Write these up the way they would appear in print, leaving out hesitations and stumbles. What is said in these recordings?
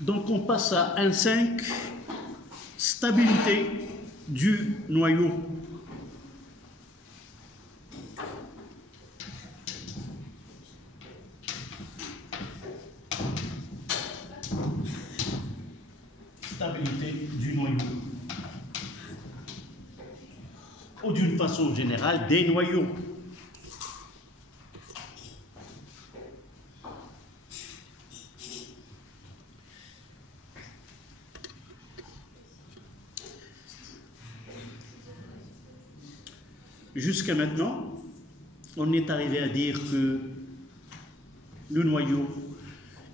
Donc on passe à 1,5, stabilité du noyau. Stabilité du noyau. Ou d'une façon générale, des noyaux. Jusqu'à maintenant, on est arrivé à dire que le noyau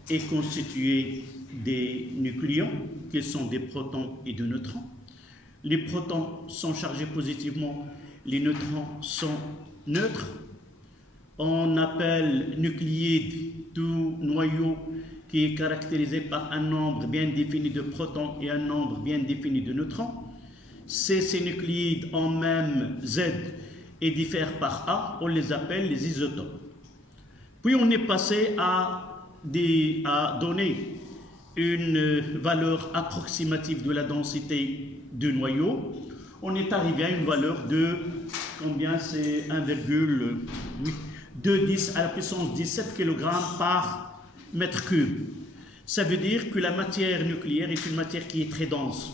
est constitué des nucléons, qui sont des protons et des neutrons. Les protons sont chargés positivement, les neutrons sont neutres. On appelle nucléide tout noyau qui est caractérisé par un nombre bien défini de protons et un nombre bien défini de neutrons. Ces nucléides ont même Z et diffèrent par A, on les appelle les isotopes. Puis on est passé à donner une valeur approximative de la densité du noyau. On est arrivé à une valeur de, combien c'est 1,210 à la puissance 17 kg par mètre cube. Ça veut dire que la matière nucléaire est une matière qui est très dense.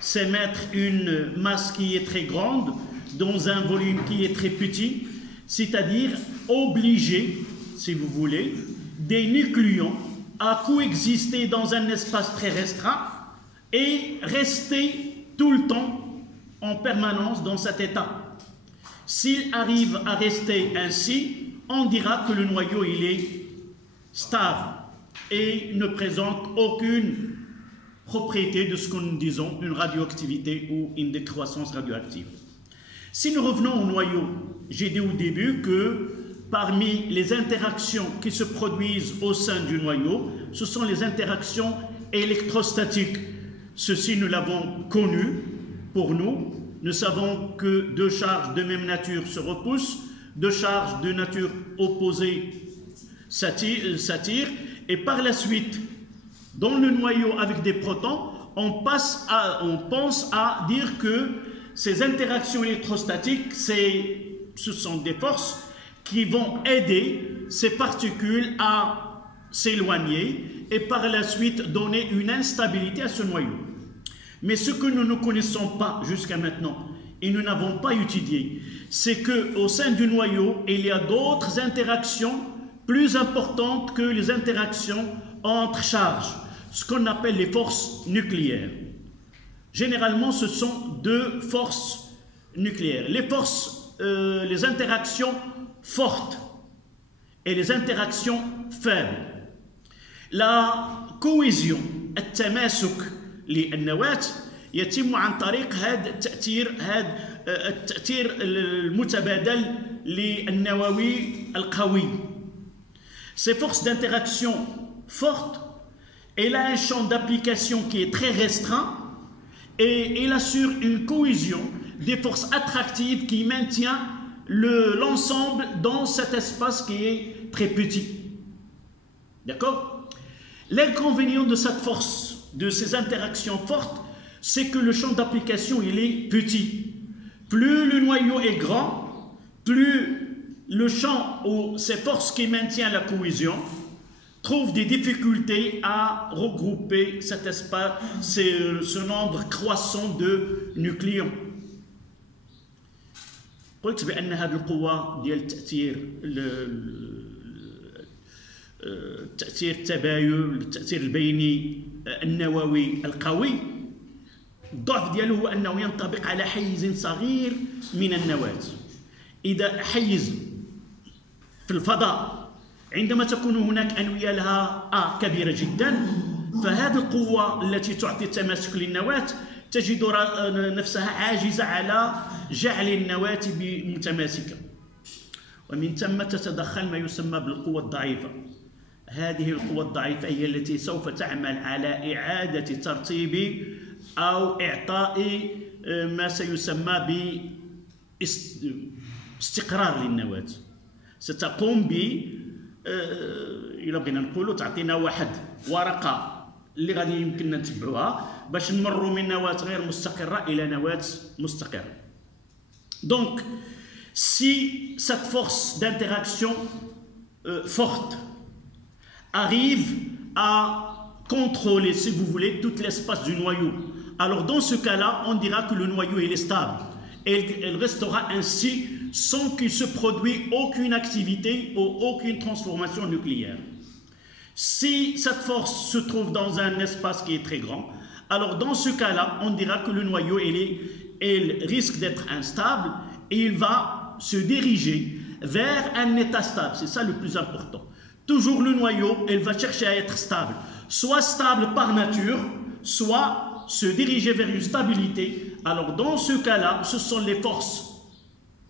C'est mettre une masse qui est très grande dans un volume qui est très petit, c'est-à-dire obliger, si vous voulez, des nucléons à coexister dans un espace très restreint et rester tout le temps en permanence dans cet état. S'il arrive à rester ainsi, on dira que le noyau il est stable et ne présente aucune propriété de ce que nous disons une radioactivité ou une décroissance radioactive. Si nous revenons au noyau, j'ai dit au début que parmi les interactions qui se produisent au sein du noyau, ce sont les interactions électrostatiques. Ceci, nous l'avons connu pour nous. Nous savons que deux charges de même nature se repoussent, deux charges de nature opposée s'attirent, et par la suite, dans le noyau avec des protons, on pense à dire que ces interactions électrostatiques, ce sont des forces qui vont aider ces particules à s'éloigner et par la suite donner une instabilité à ce noyau. Mais ce que nous ne connaissons pas jusqu'à maintenant et nous n'avons pas étudié, c'est qu'au sein du noyau, il y a d'autres interactions plus importantes que les interactions entre charges, ce qu'on appelle les forces nucléaires. Généralement, ce sont deux forces nucléaires. Les interactions fortes et les interactions faibles. La cohésion, التماسك للنواة يتم عن طريق هذا التأثير المتبادل للنووي القوي. Ces forces d'interaction fortes, elle a un champ d'application qui est très restreint et elle assure une cohésion des forces attractives qui maintient l'ensemble dans cet espace qui est très petit. D'accord? L'inconvénient de cette force, de ces interactions fortes, c'est que le champ d'application il est petit. Plus le noyau est grand, plus le champ ou ces forces qui maintiennent la cohésion trouvent des difficultés à regrouper cet espace, ce nombre croissant de nucléons. قلت بأن هذه القوة ديال التأثير التباين، التأثير البيني النووي القوي، الضعف دياله هو أنه ينطبق على حيز صغير من النواة. إذا حيز في الفضاء عندما تكون هناك أنوية لها كبيرة جدا، فهذه القوة التي تعطي التماسك للنواة تجد نفسها عاجزة على جعل النواة متماسكة، ومن ثم تتدخل ما يسمى بالقوة الضعيفة. هذه القوة الضعيفة هي التي سوف تعمل على إعادة ترتيب أو إعطاء ما سيسمى باستقرار للنواة. ستقوم ب إلا بغينا نقولوا تعطينا واحد ورقة اللي غادي يمكن نتبعوها باش نمروا من نواة غير مستقرة إلى نواة مستقرة. Donc, si cette force d'interaction forte arrive à contrôler, si vous voulez, tout l'espace du noyau, alors dans ce cas-là, on dira que le noyau il est stable. Et elle restera ainsi sans qu'il se produise aucune activité ou aucune transformation nucléaire. Si cette force se trouve dans un espace qui est très grand, alors dans ce cas-là, on dira que le noyau il risque d'être instable et il va se diriger vers un état stable. C'est ça le plus important. Toujours le noyau, il va chercher à être stable. Soit stable par nature, soit se diriger vers une stabilité. Alors dans ce cas-là, ce sont les forces,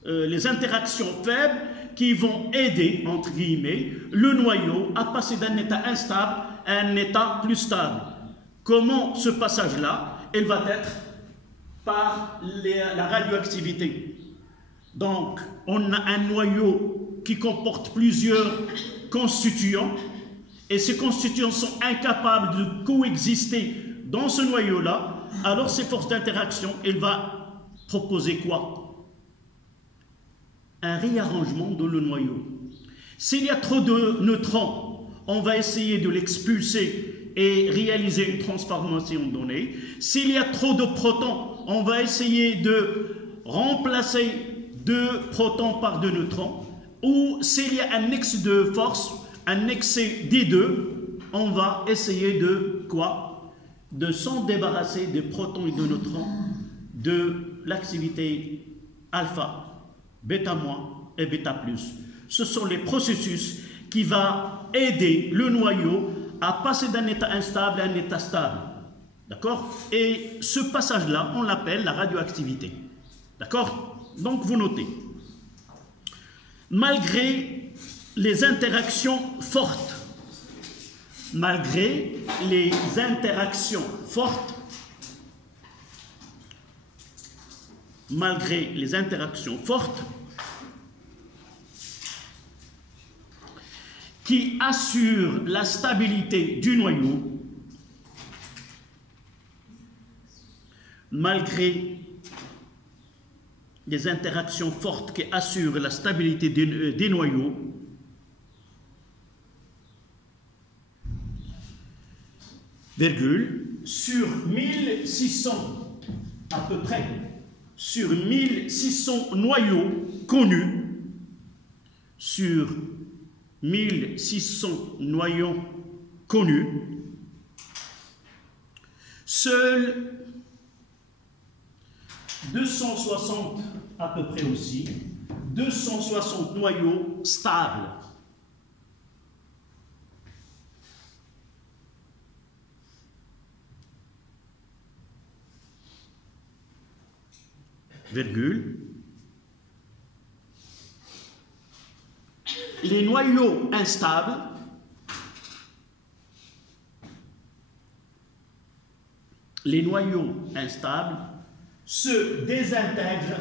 les interactions faibles qui vont aider, entre guillemets, le noyau à passer d'un état instable à un état plus stable. Comment ce passage-là, il va être par la radioactivité. Donc, on a un noyau qui comporte plusieurs constituants et ces constituants sont incapables de coexister dans ce noyau-là. Alors, ces forces d'interaction, elles vont proposer quoi? Un réarrangement dans le noyau. S'il y a trop de neutrons, on va essayer de l'expulser et réaliser une transformation donnée. S'il y a trop de protons, on va essayer de remplacer 2 protons par 2 neutrons. Ou s'il y a un excès de force, un excès des deux, on va essayer de quoi? De s'en débarrasser des protons et de neutrons de l'activité alpha, bêta- et bêta+. Ce sont les processus qui vont aider le noyau à passer d'un état instable à un état stable. D'accord? Et ce passage-là, on l'appelle la radioactivité. D'accord? Donc vous notez. Malgré les interactions fortes, malgré les interactions fortes, malgré les interactions fortes qui assurent la stabilité du noyau, malgré les interactions fortes qui assurent la stabilité des noyaux, virgule, sur 1600 à peu près, sur 1600 noyaux connus, sur 1600 noyaux connus, seuls 260 à peu près aussi, 260 noyaux stables. Virgule. Les noyaux instables se désintègrent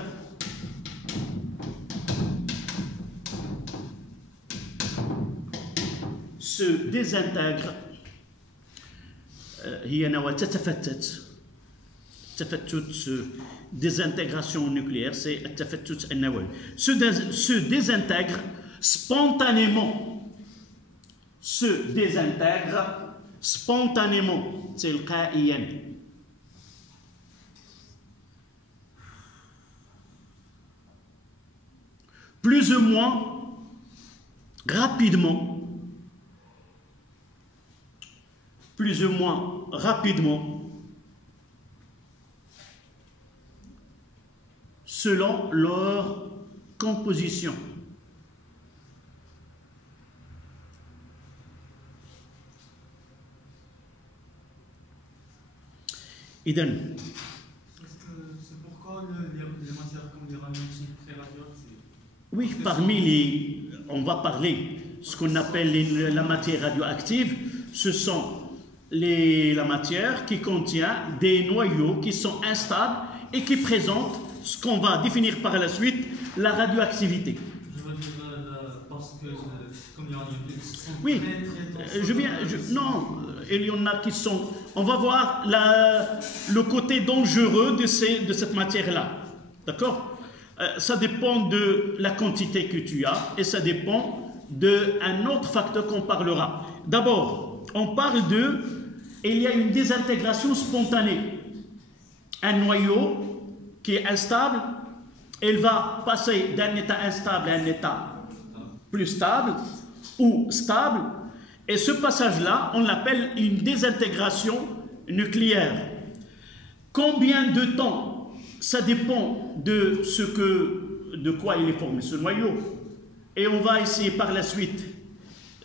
هي نواة تتفتت désintégration nucléaire, c'est التفتت النووي, se désintègre spontanément, تلقائيا. Plus ou moins rapidement, selon leur composition. Iden. C'est pourquoi les matières comme les rayons sont très radioactives? Oui, parmi les... On va parler ce qu'on appelle la matière radioactive. Ce sont la matière qui contient des noyaux qui sont instables et qui présentent ce qu'on va définir par la suite, la radioactivité. Je veux dire parce que comme les rayons sont Oui, très non, et il y en a qui sont... On va voir le côté dangereux de cette matière-là. D'accord? Ça dépend de la quantité que tu as et ça dépend d'un autre facteur qu'on parlera. D'abord, on parle de... Il y a une désintégration spontanée. Un noyau qui est instable, il va passer d'un état instable à un état plus stable ou stable. Et ce passage-là, on l'appelle une désintégration nucléaire. Combien de temps? Ça dépend de quoi il est formé, ce noyau. Et on va essayer par la suite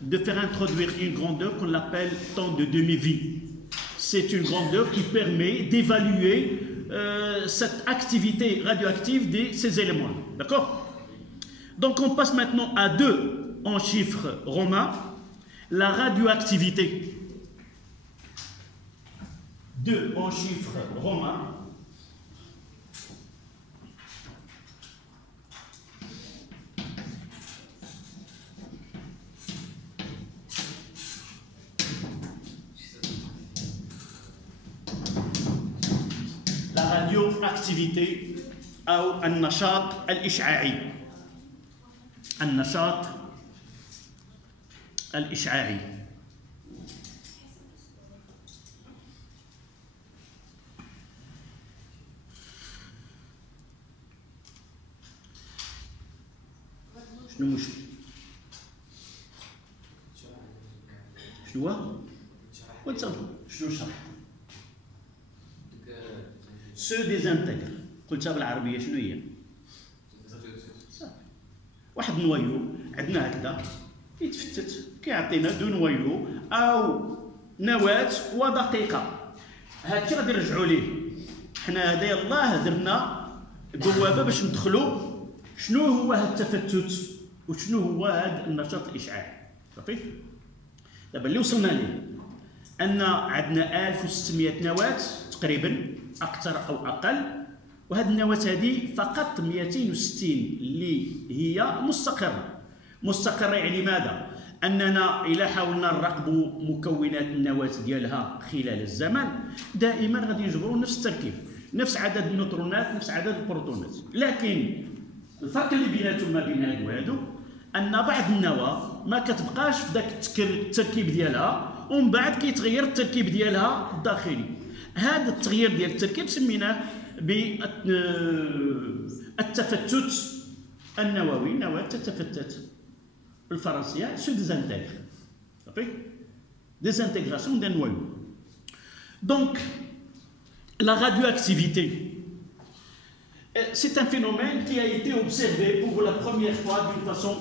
de faire introduire une grandeur qu'on appelle temps de demi-vie. C'est une grandeur qui permet d'évaluer cette activité radioactive de ces éléments. D'accord? Donc on passe maintenant à 2 en chiffres romains. La radioactivité. 2 en chiffres romains. La radioactivité أو النشاط الإشعاعي. النشاط الإشعاعي. شنو شنو شرح؟ سو ديزانتيغر. قلتها بالعربية شنو هي؟ واحد نويو عندنا هكذا يتفتت كيعطينا 2 نويو او نواة ودقيقه. هادشي غادي نرجعوا ليه. حنا هذا يلاه درنا بوابه باش ندخلوا شنو هو هذا التفتت وشنو هو هذا النشاط الاشعاعي. صافي دابا اللي وصلنا ليه ان عندنا 1600 نواة تقريبا اكثر او اقل، وهذه النواة هذه فقط 260 اللي هي مستقرة. يعني ماذا؟ أننا إذا حاولنا نراقبوا مكونات النواة ديالها خلال الزمن دائما غادي نجبروا نفس التركيب، نفس عدد النيوترونات، نفس عدد البروتونات. لكن الفرق اللي بيناتهم ما بين هادو وهادو أن بعض النواة ما كتبقاش في ذاك التركيب ديالها ومن بعد كيتغير التركيب ديالها الداخلي. هذا التغيير ديال التركيب سميناه بالتفتت النووي. النواة تتفتت بالفرنسية se désintègre. Désintégration d'un noyau. Donc, la radioactivité, c'est un phénomène qui a été observé pour la première fois d'une façon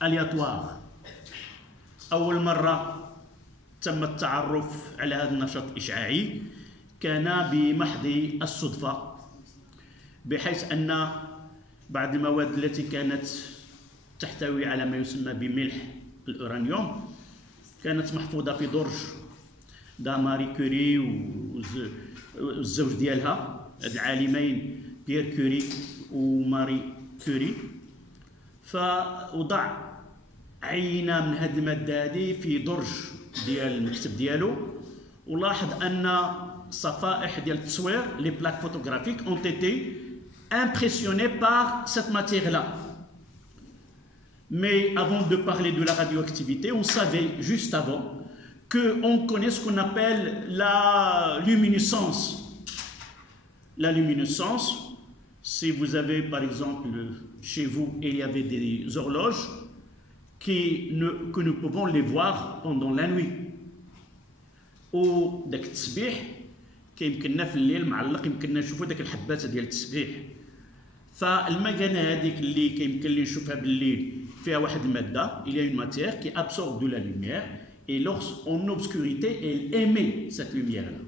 aléatoire. أول مرة تم التعرف على هذا النشاط الإشعاعي كان بمحض الصدفة، بحيث أن بعض المواد التي كانت تحتوي على ما يسمى بملح الأورانيوم كانت محفوظة في درج دا ماري كوري والزوج ديالها العالمين بيير كوري وماري كوري. فوضع عينة من هذه المادة هذه في درج ديال المكتب ديالو، ولاحظ أن صفائح ديال التصوير les plaques photographiques ont été impressionnées par cette matière-là. Mais avant de parler de la radioactivité, on savait juste avant qu'on connaît ce qu'on appelle la luminescence. La luminescence, si vous avez par exemple chez vous, il y avait des horloges que nous pouvons les voir pendant la nuit. وداك التسبيح كيمكننا في الليل معلق يمكننا نشوفوا داك الحبات ديال التسبيح. فالمكانه هذيك اللي كيمكن لي نشوفها بالليل فيها واحد الماده، il y a une matière qui absorbe de la lumière et lorsqu'en obscurité elle émet cette lumière là.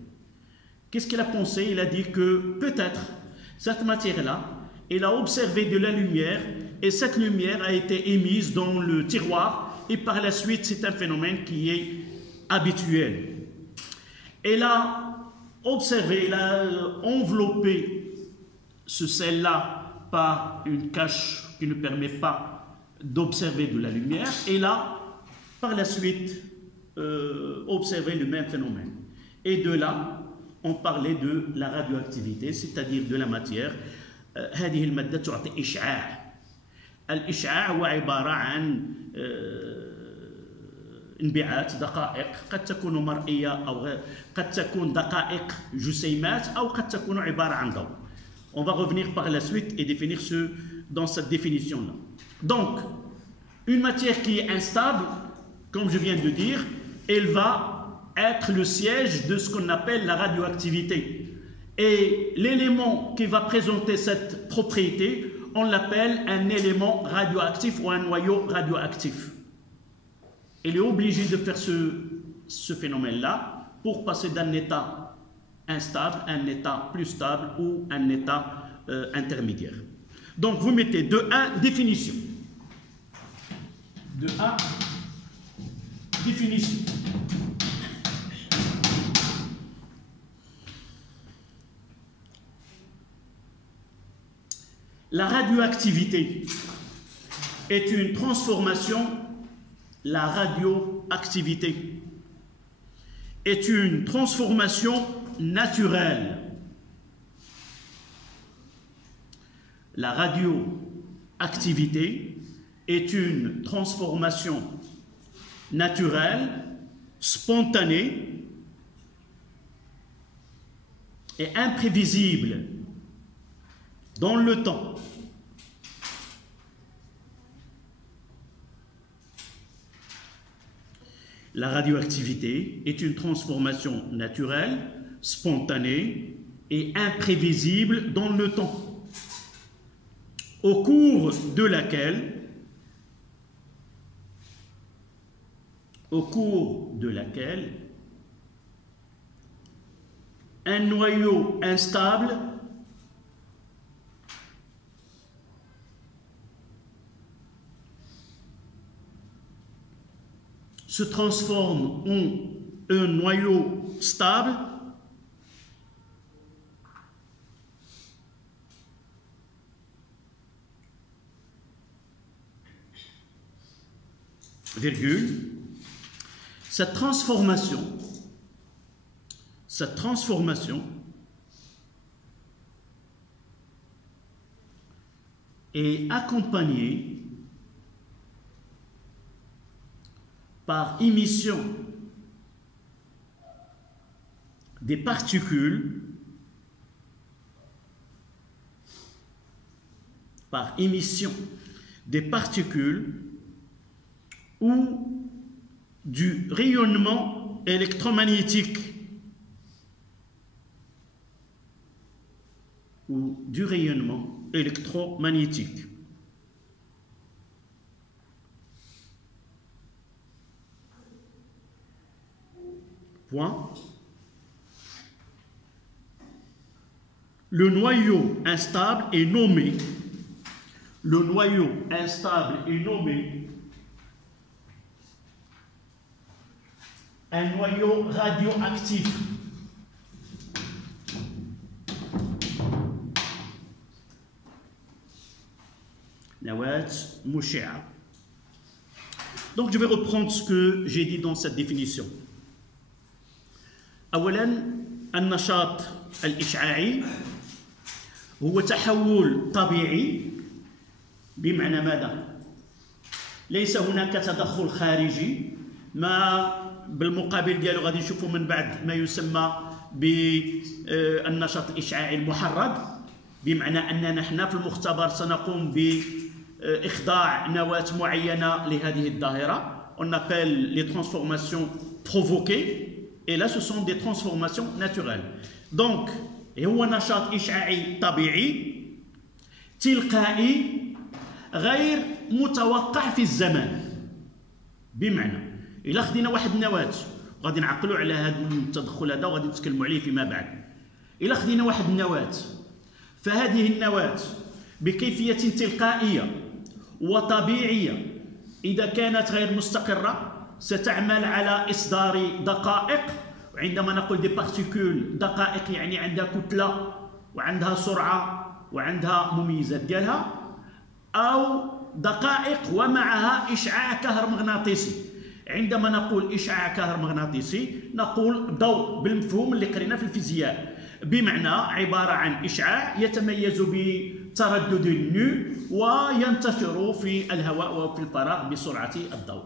Qu'est-ce qu'il a pensé? Il a dit que peut-être cette matière là elle a observé de la lumière et cette lumière a été émise dans le tiroir et par la suite c'est un phénomène qui est habituel. Elle a observé, elle a enveloppé ce sel-là par une cache qui ne permet pas d'observer de la lumière. Et là, par la suite, observé le même phénomène. Et de là, on parlait de la radioactivité, c'est-à-dire de la matière. هذه المادة تعطي إشعاع. الإشعاع هو عبارة عن انبعاث دقائق قد تكون مرئية أو قد تكون دقائق جسيمات أو قد تكون عبارة عن ضوء. On va revenir par la suite et définir ce dans cette définition-là. Donc, une matière qui est instable, comme je viens de dire, elle va être le siège de ce qu'on appelle la radioactivité. Et l'élément qui va présenter cette propriété, on l'appelle un élément radioactif ou un noyau radioactif. Il est obligé de faire ce phénomène-là pour passer d'un état instable à un état plus stable ou un état intermédiaire. Donc vous mettez de 1 définition. De 1 définition. La radioactivité est une transformation. La radioactivité est une transformation naturelle. La radioactivité est une transformation naturelle, spontanée et imprévisible dans le temps. La radioactivité est une transformation naturelle, spontanée et imprévisible dans le temps, au cours de laquelle un noyau instable se transforme en un noyau stable virgule. Cette transformation est accompagnée par émission des particules ou du rayonnement électromagnétique Point. Le noyau instable est nommé un noyau radioactif. Nawat Mouchia. Donc je vais reprendre ce que j'ai dit dans cette définition. أولاً النشاط الإشعاعي هو تحول طبيعي بمعنى ماذا؟ ليس هناك تدخل خارجي ما بالمقابل ديالو غادي نشوفوا من بعد ما يسمى بالنشاط الإشعاعي المحرض بمعنى أننا حنا في المختبر سنقوم بإخضاع نواة معينة لهذه الظاهرة. On appelle les transformations provoquées. Et là, ce sont des transformations naturelles. Donc, هو نشاط إشعاعي طبيعي تلقائي غير متوقع في الزمان. بمعنى إلا خدينا واحد النواة غادي نعقلوا على هذا التدخل هذا وغادي نتكلموا عليه فيما بعد. إلا خدينا واحد النواة فهذه النواة بكيفية تلقائية وطبيعية إذا كانت غير مستقرة ستعمل على إصدار دقائق. وعندما نقول دي بارتيكول دقائق يعني عندها كتلة وعندها سرعة وعندها مميزات ديالها، أو دقائق ومعها إشعاع كهرومغناطيسي. عندما نقول إشعاع كهرومغناطيسي نقول ضوء بالمفهوم اللي قريناه في الفيزياء، بمعنى عبارة عن إشعاع يتميز بتردد نو وينتشر في الهواء وفي الفراغ بسرعة الضوء.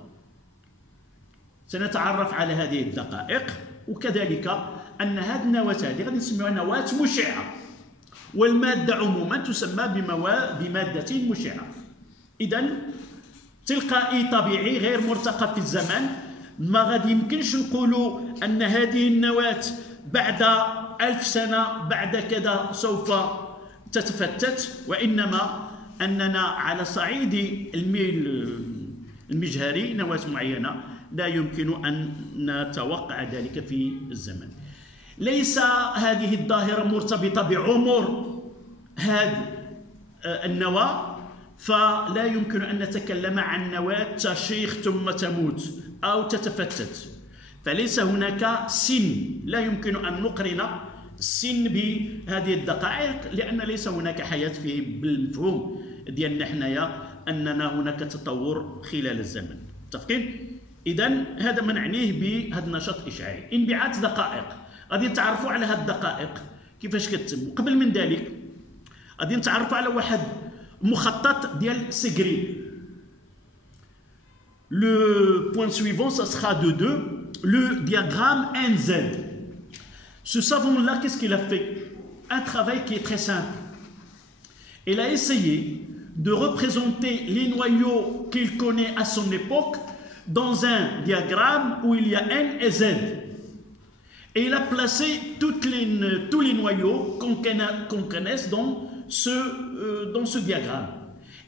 سنتعرف على هذه الدقائق، وكذلك أن هذه النواة هذه غادي نسميوها نواة مشعة، والمادة عموما تسمى بمادة مشعة. إذا تلقائي طبيعي غير مرتقب في الزمن، ما غادي يمكنش نقولوا أن هذه النواة بعد 1000 سنة بعد كذا سوف تتفتت، وإنما أننا على صعيد المجهري نواة معينة لا يمكن أن نتوقع ذلك في الزمن. ليس هذه الظاهرة مرتبطة بعمر هذه النواة، فلا يمكن أن نتكلم عن نواة تشيخ ثم تموت أو تتفتت، فليس هناك سن، لا يمكن أن نقرن السن بهذه الدقائق لأن ليس هناك حياة فيه بالمفهوم ديالنا حنايا أننا هناك تطور خلال الزمن. متفقين؟ إذن هذا ما نعنيه بهذا النشاط الإشعاعي. انبعاث دقائق، غادي نتعرفوا على هذه الدقائق كيفاش كتتم. قبل من ذلك غادي نتعرفوا على واحد مخطط ديال سيغري. Le point suivant, ça sera de 2, le diagramme NZ. Ce savant-là, qu'est-ce qu'il a fait? Un travail qui est très simple. Il a essayé de représenter les noyaux qu'il connaît à son époque dans un diagramme où il y a N et Z. Et il a placé tous les noyaux qu'on connaisse dans ce diagramme.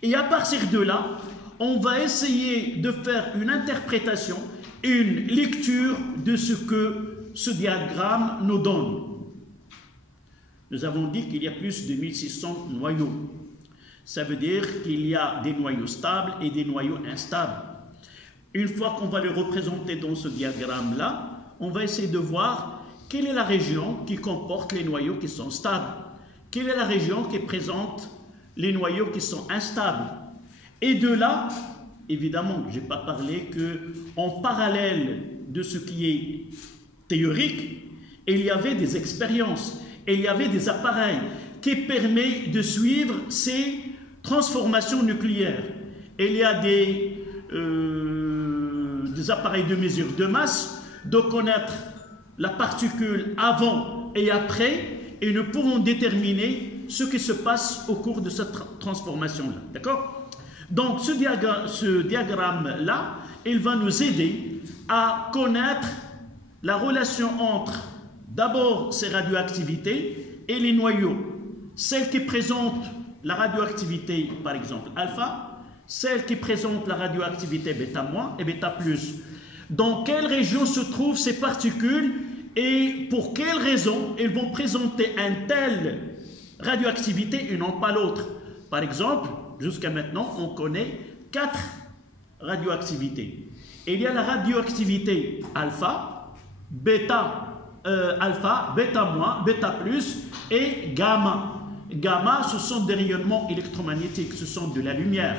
Et à partir de là, on va essayer de faire une interprétation et une lecture de ce que ce diagramme nous donne. Nous avons dit qu'il y a plus de 1600 noyaux. Ça veut dire qu'il y a des noyaux stables et des noyaux instables. Une fois qu'on va les représenter dans ce diagramme-là, on va essayer de voir quelle est la région qui comporte les noyaux qui sont stables, quelle est la région qui présente les noyaux qui sont instables. Et de là, évidemment, je n'ai pas parlé qu'en parallèle de ce qui est théorique, il y avait des expériences, il y avait des appareils qui permettent de suivre ces transformations nucléaires. Il y a des appareils de mesure de masse, de connaître la particule avant et après, et nous pouvons déterminer ce qui se passe au cours de cette transformation-là. D'accord? Donc, ce diagramme-là, il va nous aider à connaître la relation entre d'abord ces radioactivités et les noyaux. Celles qui présentent la radioactivité, par exemple, alpha, celles qui présentent la radioactivité bêta- et bêta+. Dans quelle région se trouvent ces particules et pour quelles raisons elles vont présenter une telle radioactivité et non pas l'autre. Par exemple, jusqu'à maintenant, on connaît 4 radioactivités. Il y a la radioactivité alpha, bêta, bêta+, et gamma. Gamma, ce sont des rayonnements électromagnétiques, ce sont de la lumière,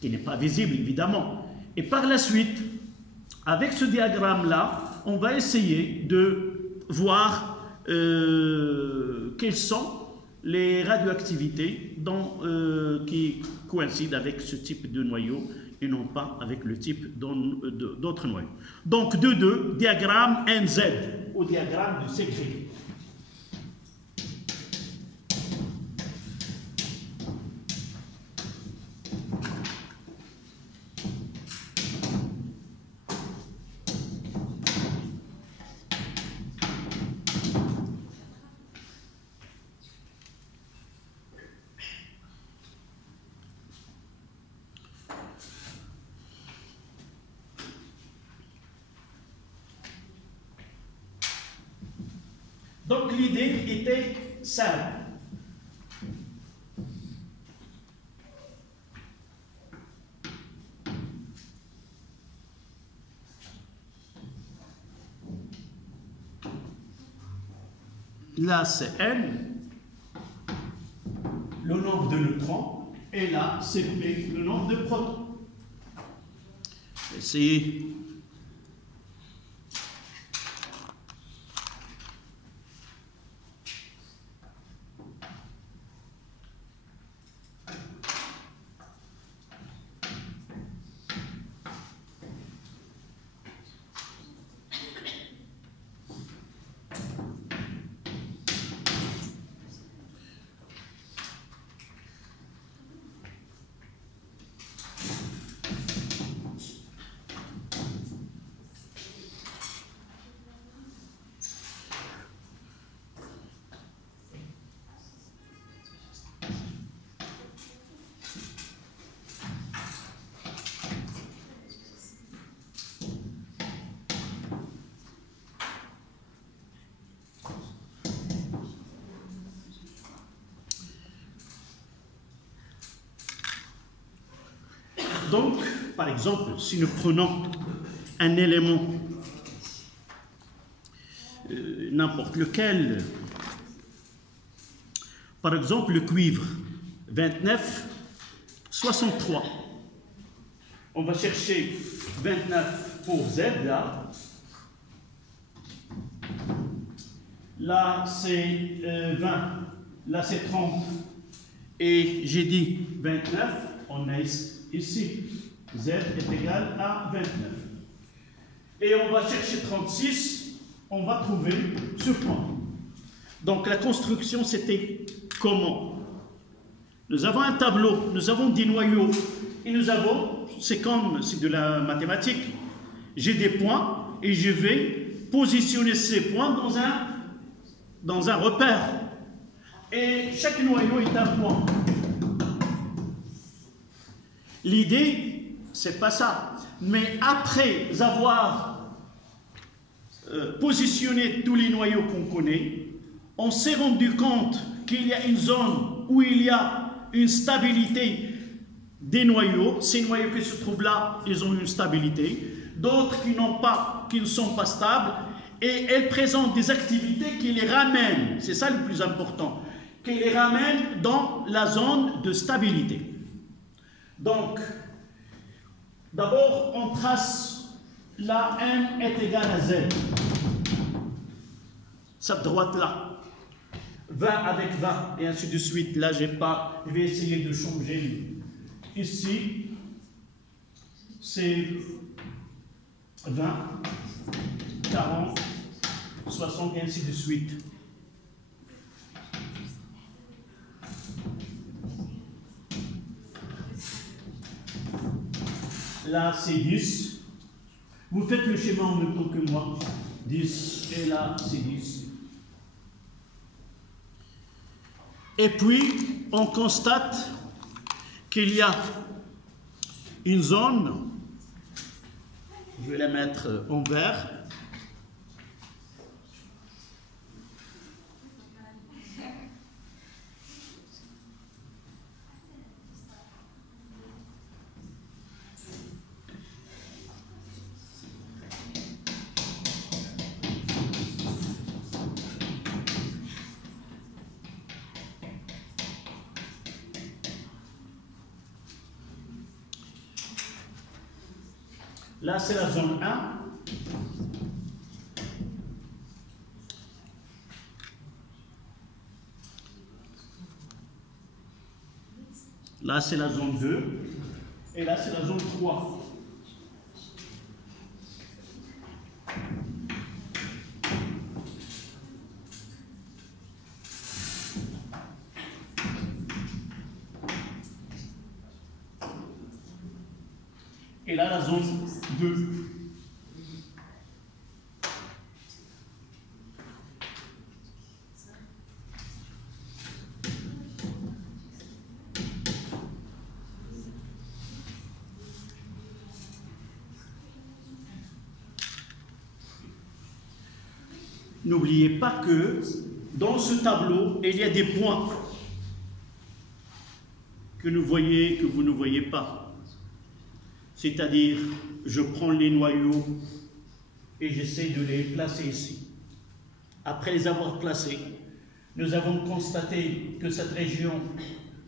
qui n'est pas visible évidemment. Et par la suite, avec ce diagramme-là, on va essayer de voir quelles sont les radioactivités qui coïncident avec ce type de noyau et non pas avec le type d'autres noyaux. Donc, de 2, diagramme NZ, au diagramme de Segre. Donc l'idée était simple. Là c'est N, le nombre de neutrons, et là c'est P, le nombre de protons. essayer. Donc, par exemple, si nous prenons un élément, n'importe lequel, par exemple le cuivre, 29, 63. On va chercher 29 pour Z, là. Là, c'est 20. Là, c'est 30. Et j'ai dit 29, on a ici, Z est égal à 29. Et on va chercher 36, on va trouver ce point. Donc la construction, c'était comment? Nous avons un tableau, nous avons des noyaux, et nous avons, c'est de la mathématique, j'ai des points, et je vais positionner ces points dans un repère. Et chaque noyau est un point. L'idée, c'est pas ça. Mais après avoir positionné tous les noyaux qu'on connaît, on s'est rendu compte qu'il y a une zone où il y a une stabilité des noyaux. Ces noyaux qui se trouvent là, ils ont une stabilité. D'autres qui ne sont pas stables. Et elles présentent des activités qui les ramènent, c'est ça le plus important, qui les ramènent dans la zone de stabilité. Donc, d'abord, on trace la M est égale à Z. Cette droite-là. 20 avec 20, et ainsi de suite. Là, je vais essayer de changer. Ici, c'est 20, 40, 60, et ainsi de suite. Là, c'est 10. Vous faites le schéma en même temps que moi. 10. Et là, c'est 10. Et puis, on constate qu'il y a une zone, je vais la mettre en vert, là, c'est la zone 1. Là, c'est la zone 2. Et là, c'est la zone 3. Et là, la zone 2. N'oubliez pas que dans ce tableau, il y a des points que vous voyez, que vous ne voyez pas. C'est-à-dire, je prends les noyaux et j'essaie de les placer ici. Après les avoir placés, nous avons constaté que cette région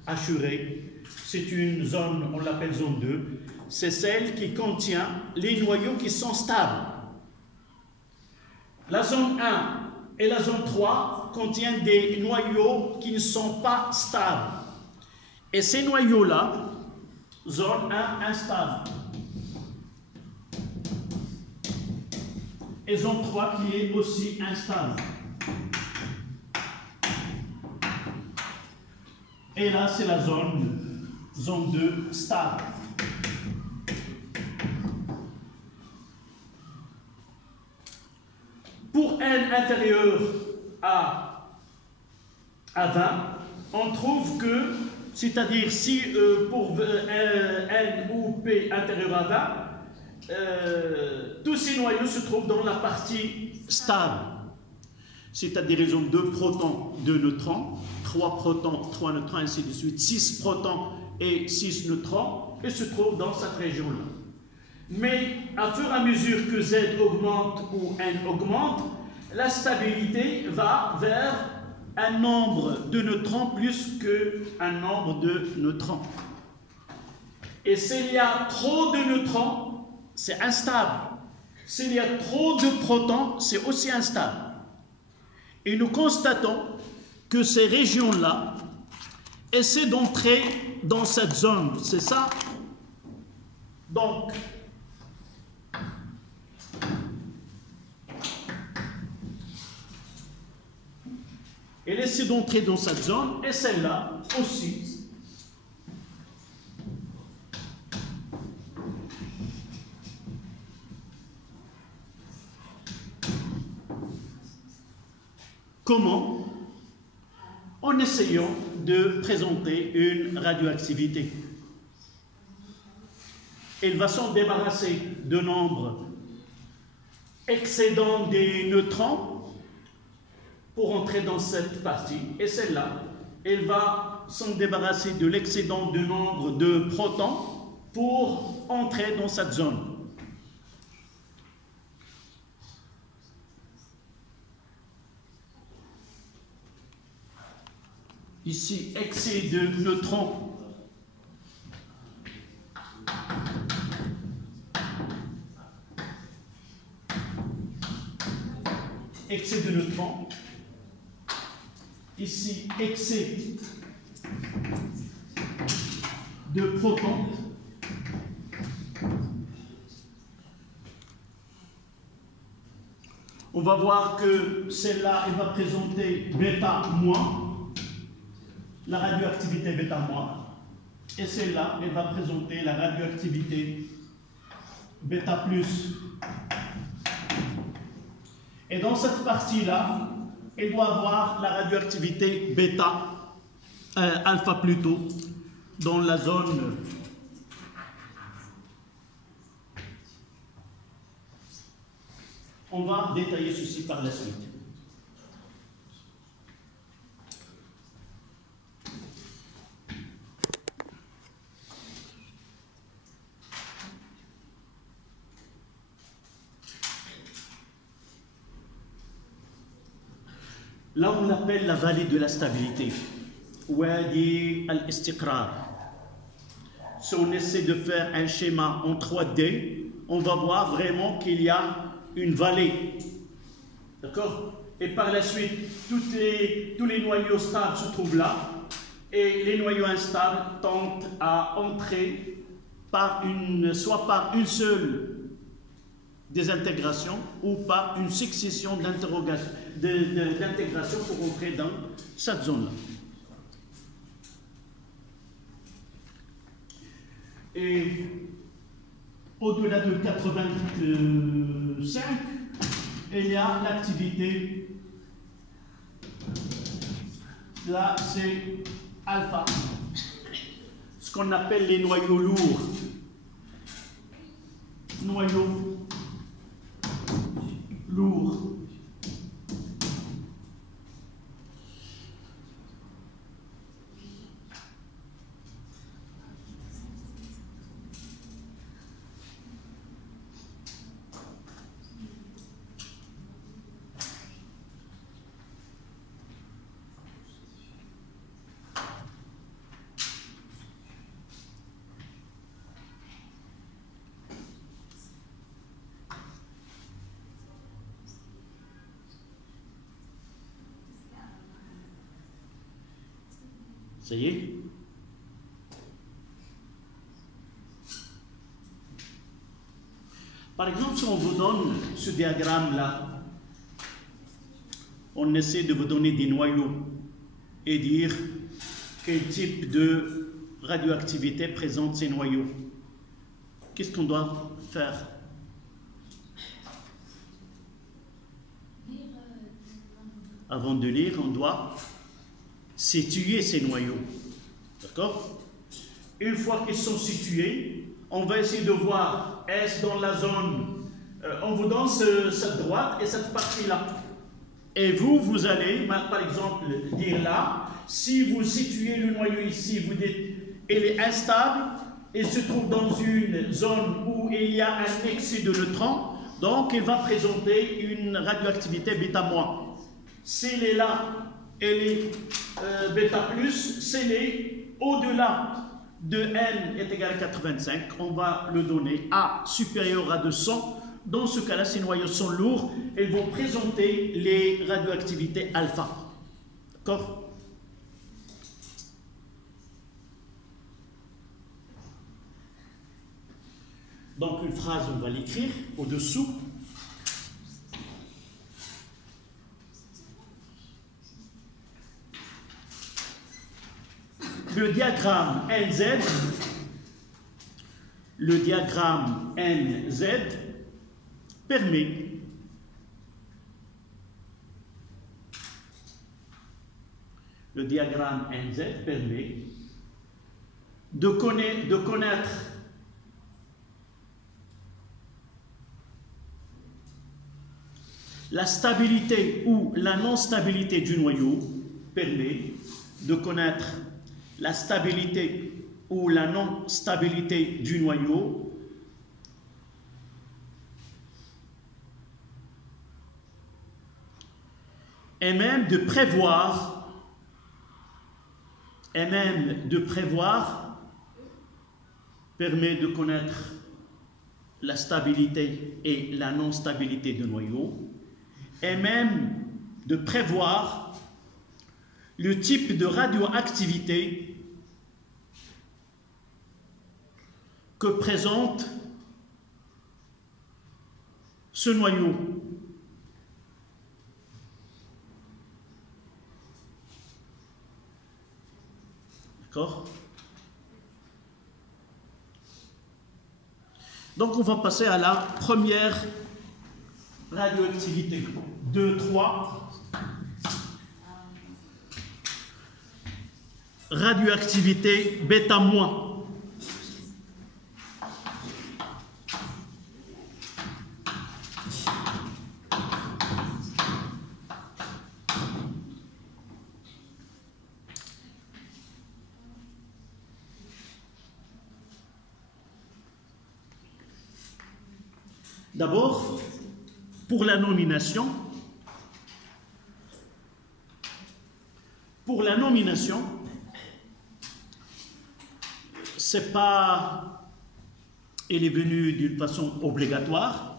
hachurée, c'est une zone, on l'appelle zone 2, c'est celle qui contient les noyaux qui sont stables. La zone 1 et la zone 3 contiennent des noyaux qui ne sont pas stables. Et ces noyaux-là, zone 1 instable. Et zone 3 qui est aussi instable. Et là, c'est la zone 2 stable. Pour n inférieur à 20, on trouve que, c'est-à-dire si pour n ou p inférieur à 20, tous ces noyaux se trouvent dans la partie stable. C'est-à-dire ils ont 2 protons, 2 neutrons, 3 protons, 3 neutrons, ainsi de suite, 6 protons et 6 neutrons, et se trouvent dans cette région-là. Mais à fur et à mesure que Z augmente ou N augmente, la stabilité va vers un nombre de neutrons plus qu'un nombre de neutrons. Et s'il y a trop de neutrons, c'est instable. S'il y a trop de protons, c'est aussi instable. Et nous constatons que ces régions-là essaient d'entrer dans cette zone. C'est ça? Donc, elle essaie d'entrer dans cette zone, et celle-là aussi. Comment? En essayant de présenter une radioactivité. Elle va s'en débarrasser de nombres excédant des neutrons pour entrer dans cette partie. Et celle-là, elle va s'en débarrasser de l'excédent de nombre de protons pour entrer dans cette zone. Ici, excès de neutrons. Excès de neutrons. Ici, excès de protons. On va voir que celle-là, elle va présenter bêta moins. La radioactivité bêta moins, et celle-là, elle va présenter la radioactivité bêta plus. Et dans cette partie-là, elle doit avoir la radioactivité bêta, alpha plutôt, dans la zone on va détailler ceci par la suite. Là, on l'appelle la vallée de la stabilité. Wadi al-Istiqrar. Si on essaie de faire un schéma en 3D, on va voir vraiment qu'il y a une vallée. D'accord? Et par la suite, tous les noyaux stables se trouvent là, et les noyaux instables tentent à entrer soit par une seule désintégration ou par une succession d'intégration pour entrer dans cette zone-là. Et au-delà de 85, il y a l'activité, là c'est alpha, ce qu'on appelle les noyaux lourds. Noyaux lourds. Ça y est? Par exemple, si on vous donne ce diagramme-là, on essaie de vous donner des noyaux et dire quel type de radioactivité présente ces noyaux. Qu'est-ce qu'on doit faire? Avant de lire, on doit situer ces noyaux. D'accord? Une fois qu'ils sont situés, on va essayer de voir, est-ce dans la zone, on vous donne cette droite et cette partie-là. Et vous allez, par exemple, dire là, si vous situez le noyau ici, vous dites, il est instable, il se trouve dans une zone où il y a un excès de neutrons, donc il va présenter une radioactivité bêta-. S'il est là, il est bêta+, s'il est au-delà de n est égal à 85, on va le donner A supérieur à 200. Dans ce cas-là, ces noyaux sont lourds, ils vont présenter les radioactivités alpha. D'accord? Donc une phrase, on va l'écrire au-dessous. Le diagramme NZ permet de connaître la stabilité ou la non-stabilité du noyau, permet de connaître la stabilité ou la non-stabilité du noyau, et même de prévoir, permet de connaître la stabilité et la non-stabilité du noyau, et même de prévoir le type de radioactivité que présente ce noyau. D'accord? Donc on va passer à la première radioactivité. 2, 3. Radioactivité bêta-. D'abord, pour la nomination, c'est pas, elle est venue d'une façon obligatoire,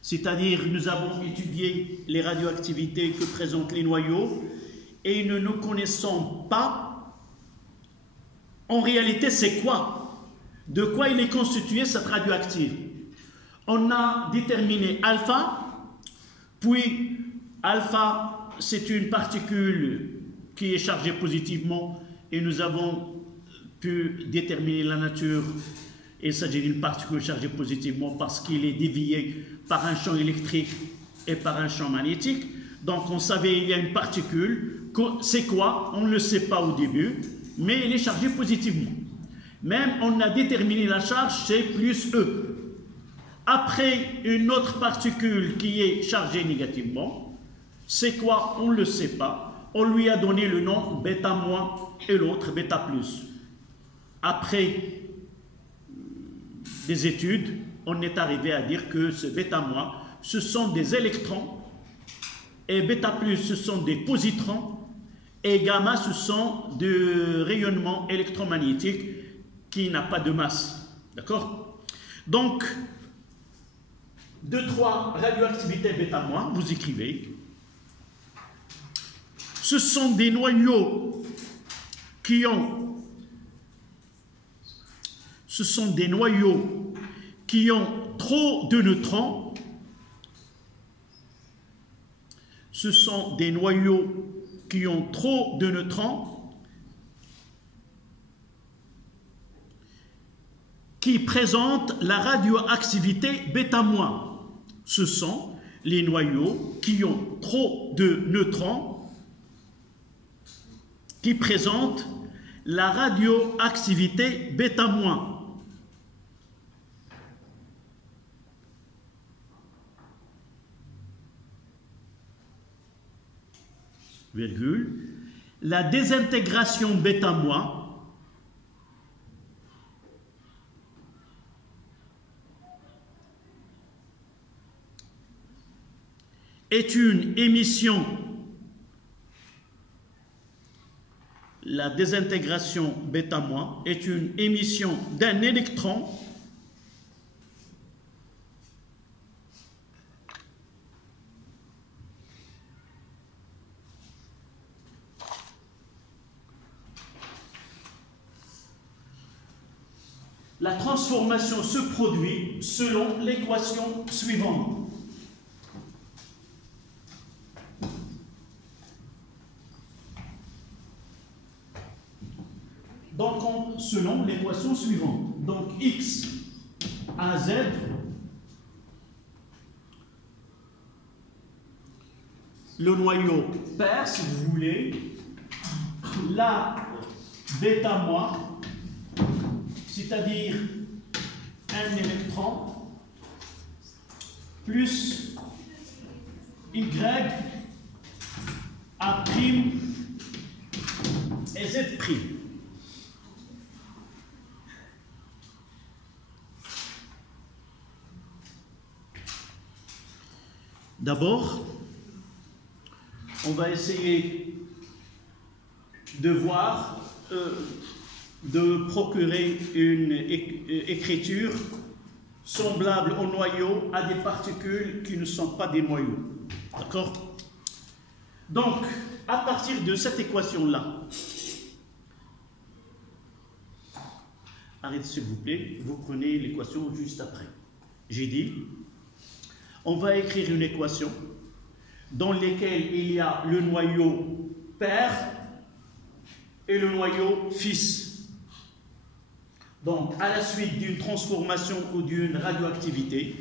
c'est-à-dire nous avons étudié les radioactivités que présentent les noyaux et nous ne connaissons pas en réalité c'est quoi, de quoi il est constitué cette radioactive. On a déterminé alpha, puis alpha c'est une particule qui est chargée positivement et nous avons pu déterminer la nature. Il s'agit d'une particule chargée positivement parce qu'il est dévié par un champ électrique et par un champ magnétique. Donc on savait qu'il y a une particule, c'est quoi? On ne le sait pas au début, mais elle est chargée positivement. Même on a déterminé la charge, c'est plus E. Après, une autre particule qui est chargée négativement, c'est quoi? On ne le sait pas. On lui a donné le nom bêta- et l'autre bêta+. Après des études, on est arrivé à dire que ce bêta-, ce sont des électrons, et bêta+, ce sont des positrons, et gamma, ce sont des rayonnements électromagnétiques qui n'ont pas de masse. D'accord? Donc, 2, 3 radioactivités bêta-, vous écrivez. Ce sont des noyaux ce sont des noyaux qui ont trop de neutrons. Ce sont des noyaux qui ont trop de neutrons qui présentent la radioactivité β-. Ce sont les noyaux qui ont trop de neutrons qui présentent la radioactivité β-. Virgule, la désintégration β- est une émission, la désintégration β- est une émission d'un électron La transformation se produit selon l'équation suivante. Donc, selon l'équation suivante. Donc, X à Z le noyau pair, si vous voulez, la β-, c'est-à-dire un électron, plus Y A' et Z'. D'abord, on va essayer de voir, de procurer une écriture semblable au noyau à des particules qui ne sont pas des noyaux. D'accord? Donc, à partir de cette équation-là, arrêtez s'il vous plaît, vous prenez l'équation juste après. J'ai dit, on va écrire une équation dans laquelle il y a le noyau père et le noyau fils. Donc, à la suite d'une transformation ou d'une radioactivité,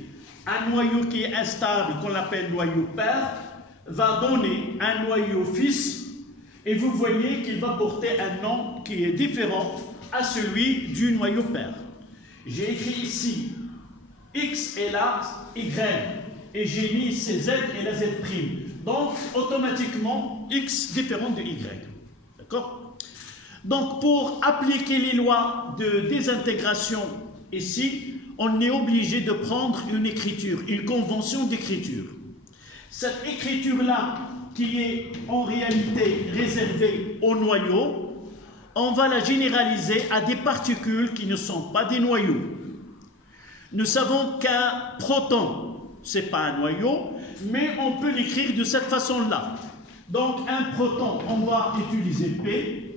un noyau qui est instable, qu'on appelle noyau père, va donner un noyau fils, et vous voyez qu'il va porter un nom qui est différent à celui du noyau père. J'ai écrit ici X et là Y, et j'ai mis ces Z et la Z'. Donc, automatiquement, X différent de Y. D'accord? Donc, pour appliquer les lois de désintégration ici, on est obligé de prendre une écriture, une convention d'écriture. Cette écriture-là, qui est en réalité réservée au noyau, on va la généraliser à des particules qui ne sont pas des noyaux. Nous savons qu'un proton, ce n'est pas un noyau, mais on peut l'écrire de cette façon-là. Donc, un proton, on va utiliser P.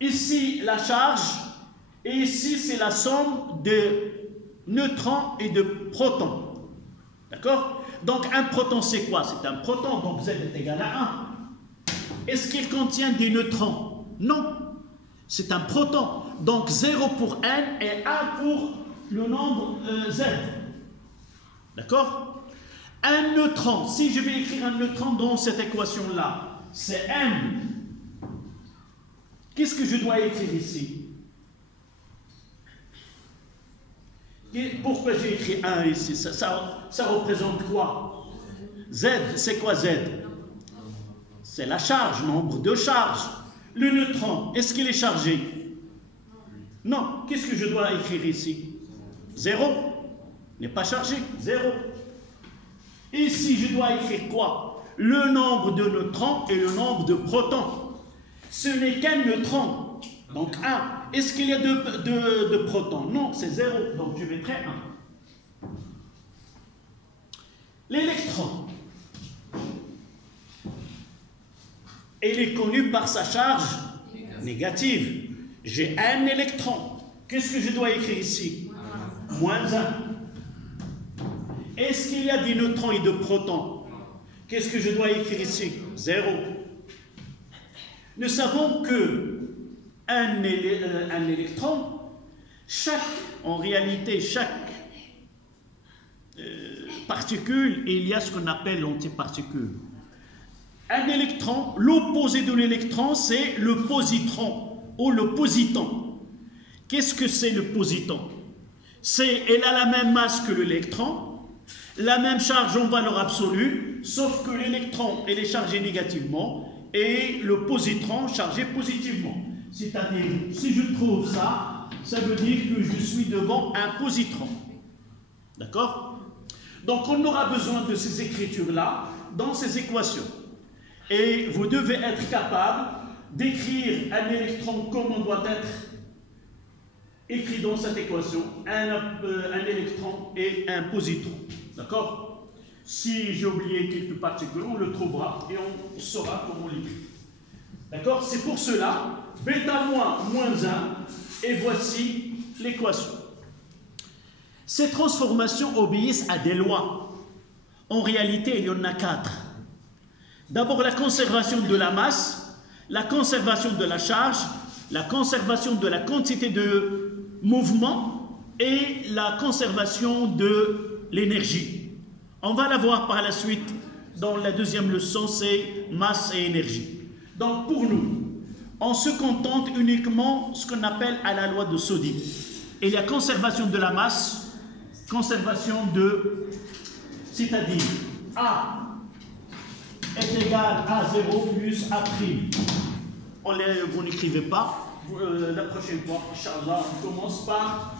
Ici, la charge, et ici, c'est la somme de neutrons et de protons. D'accord? Donc, un proton, c'est quoi? C'est un proton, donc Z est égal à 1. Est-ce qu'il contient des neutrons? Non. C'est un proton. Donc, 0 pour N et 1 pour le nombre Z. D'accord? Un neutron, si je vais écrire un neutron dans cette équation-là, c'est M. Qu'est-ce que je dois écrire ici? Pourquoi j'ai écrit 1 ici? Ça représente quoi? Z, c'est quoi Z? C'est la charge, nombre de charges. Le neutron, est-ce qu'il est chargé? Non. Qu'est-ce que je dois écrire ici? 0. N'est pas chargé. 0. Ici, je dois écrire quoi? Le nombre de neutrons et le nombre de protons. Ce n'est qu'un neutron. Donc 1. Est-ce qu'il y a de protons? Non, c'est 0. Donc je mettrai 1. L'électron, il est connu par sa charge Négative. J'ai un électron. Qu'est-ce que je dois écrire ici? Moins 1. Est-ce qu'il y a des neutrons et de protons? Qu'est-ce que je dois écrire ici? 0. Nous savons que un électron, en réalité, chaque particule, il y a ce qu'on appelle l'antiparticule. Un électron, l'opposé de l'électron, c'est le positron ou le positon. Qu'est-ce que c'est le positon? Elle a la même masse que l'électron, la même charge en valeur absolue, sauf que l'électron est chargé négativement et le positron chargé positivement. C'est-à-dire, si je trouve ça, ça veut dire que je suis devant un positron. D'accord? Donc on aura besoin de ces écritures-là dans ces équations. Et vous devez être capable d'écrire un électron comme on doit être écrit dans cette équation, un électron et un positron. D'accord? Si j'ai oublié quelques particules, on le trouvera et on saura comment l'écrire. D'accord? C'est pour cela, bêta moins 1, et voici l'équation. Ces transformations obéissent à des lois. En réalité, il y en a 4. D'abord, la conservation de la masse, la conservation de la charge, la conservation de la quantité de mouvement et la conservation de l'énergie. On va la voir par la suite dans la deuxième leçon, c'est masse et énergie. Donc pour nous, on se contente uniquement de ce qu'on appelle à la loi de Soddy. Il y a conservation de la masse, conservation de, c'est-à-dire A est égal à 0 plus A'. Vous n'écrivez pas. La prochaine fois, Inch'Allah, on commence par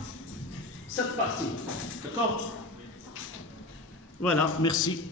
cette partie. D'accord? Voilà, merci.